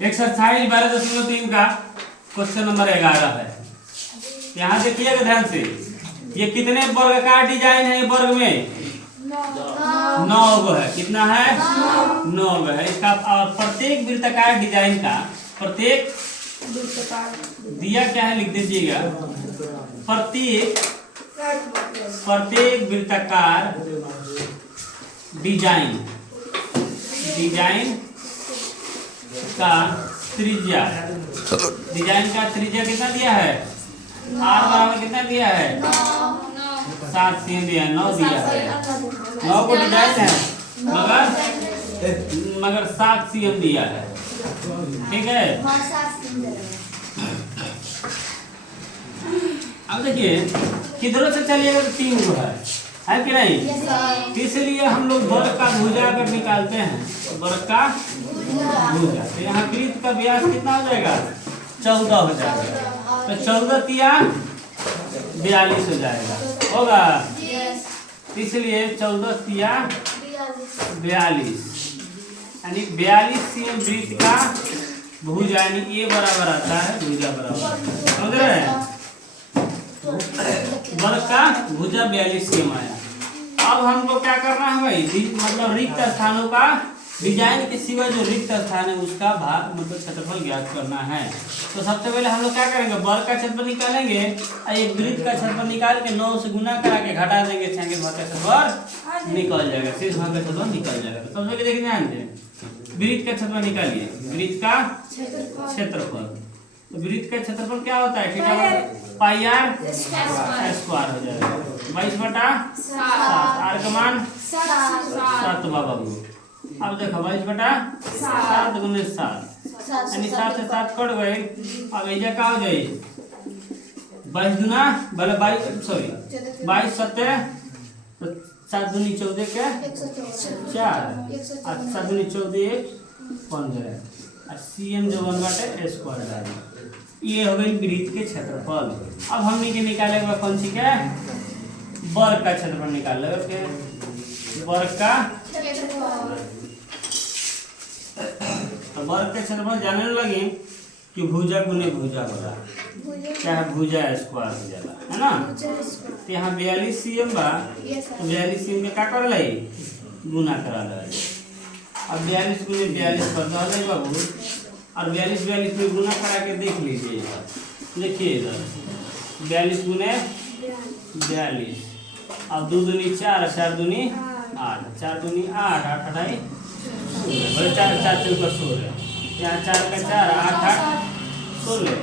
Exercise 12.3 का question number 11 है। यहाँ देखिएगा ध्यान से, ये कितने वर्ग का डिजाइन है? वर्ग में 9 गो है। कितना है? 9 गो है इसका। और प्रत्येक वृत्ताकार डिजाइन का प्रत्येक दिया क्या है लिख दीजिएगा। प्रत्येक वृत्ताकार डिजाइन का त्रिज्या, डिजाइन का त्रिज्या कितना दिया है? आर बराबर कितना दिया है? 7 सीएम दिया है, 9 दिया है। 9 को डिजाइन है मगर 7 सीएम दिया है। ठीक है। अब देखिए किधरों से चलिएगा तो 3 गो है कि नहीं? इसलिए हम लोग वर्ग का भुजा अगर निकालते हैं तो वर्ग का भुजा, तो यहाँ वृत्त का व्यास कितना हो जाएगा? 14 हो जाएगा। तो 14 तिया 42 हो जाएगा, होगा। इसलिए 14 तिया 42 यानी 42 सीएम वृत्त का भुजा, यानी ए बराबर आता है भुजा बराबर, समझ रहे हैं? वर्ग का भुजा 42 सीएम आया। अब हमको क्या करना है भाई? मतलब रिक्त स्थानों का, डिजाइन के सिवा जो रिक्त स्थान है उसका भाग मतलब क्षेत्रफल ज्ञात करना है। तो सबसे पहले हम लोग क्या करेंगे? वर्ग का क्षेत्रफल निकालेंगे और एक वृत्त का क्षेत्रफल निकाल के 9 से गुना करा के घटा देंगे, छांगे भाग का क्षेत्रफल निकल जाएगा, शेष भाग का क्षेत्रफल निकल जाएगा। तो सबसे पहले देखिए ध्यान दें, वृत्त का क्षेत्रफल निकालिए। वृत्त का क्षेत्रफल, तो वृत्त का क्षेत्रफल क्या होता है? थीटा पाई आर स्क्वायर हो जाएगा। 22/7 आर का मान 7 बाबू। अब देखो 22/7 गुने 7 यानी 7 से 7 कट गए। अब ऐजा का हो जाए? 22 दूना मतलब 22 7 तो 7 दूनी 14 के 4 और 7 दूनी 14 15 और सीएम जो बन बाटे स्क्वायर डाली। ये हो गई वृत्त के क्षेत्रफल। अब हमने के निकालेगा कौन सी के? वर्ग का क्षेत्रफल निकाल लेंगे। वर्ग का तो वर्ग के क्षेत्रफल जानने लगे कि भुजा गुने भुजा होगा, क्या है? भुजा स्क्वायर हो जाला, है ना? तो यहाँ 42 सीएम बा, तो 42 सीएम के का कर लाई? गुना करा लाई। अब 42 गुने 42 कर दो बाबू, और 42 में गुना करा के देख लीजिएगा। देखिए इधर 42 गुने 42 और 2 दूनी 4 4 दूनी 8 4 दूनी 8 8 अठाई 4 4 चौका 16, यहाँ 4 का 4 8 8 16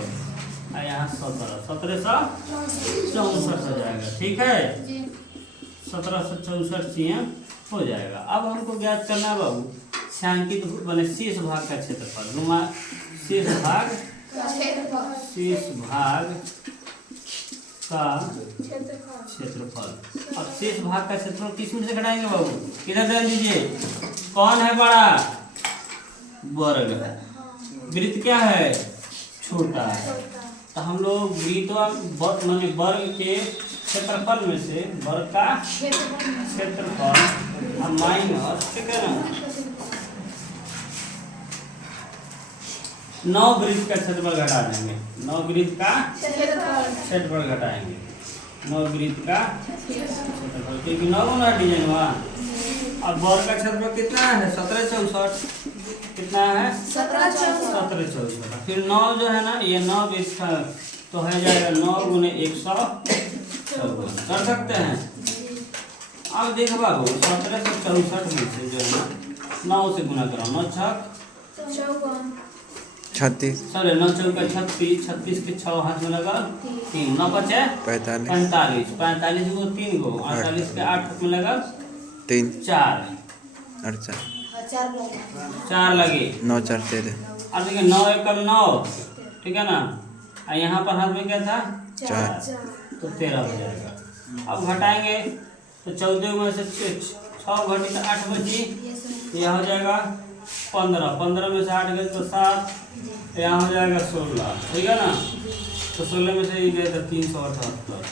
और यहाँ 1764 हो जाएगा। ठीक है, 1764 सीएम हो जाएगा। अब हमको ज्ञात करना है बाबू छायांकित बने शेष भाग का क्षेत्रफल। शेष भाग का क्षेत्रफल। अब शेष भाग का क्षेत्रफल किस में से घटाएंगे बाबू? किधर ध्यान दीजिए, कौन है बड़ा? वर्ग है। वृत्त क्या है? छोटा है। तो हम लोग वृत्त माने वर्ग के क्षेत्रफल में से वर्ग का क्षेत्रफल माइनस, ठीक है ना, 9 वृत्त का क्षेत्रफल घटा देंगे। 9 वृत्त का क्षेत्रफल घटाएंगे। 9 वृत्त का क्षेत्रफल, क्योंकि 9 गुना डिजाइन हुआ। अब वर्ग का क्षेत्रफल कितना है? 1764। कितना है? 1764। फिर 9 जो है ना, ये 9 वृत्त का तो है जाएगा 9 गुने 154 कर सकते हैं। अब देखो बाबू 1764 में से जो है ना 9 से गुना करो, 9 6 36, सॉरी 9 चौका 36, 36 के 6 हाथ में लगा 3, 9 बचे 45, 45 को 3 गो, 48 के 8 हाथ में लगा 3 4 4 लगे 9 4 13। अब देखिए 9 एकम 9, ठीक है ना, और यहाँ पर हाथ में क्या था? 4, तो 13 हो जाएगा। अब घटाएंगे तो 14 में से 6 घटी तो 8 बची, यह हो जाएगा 15, 15 में से 8 गए तो 7, यहाँ हो जाएगा 16, ठीक है ना। तो 16 में से ये गए तो 378।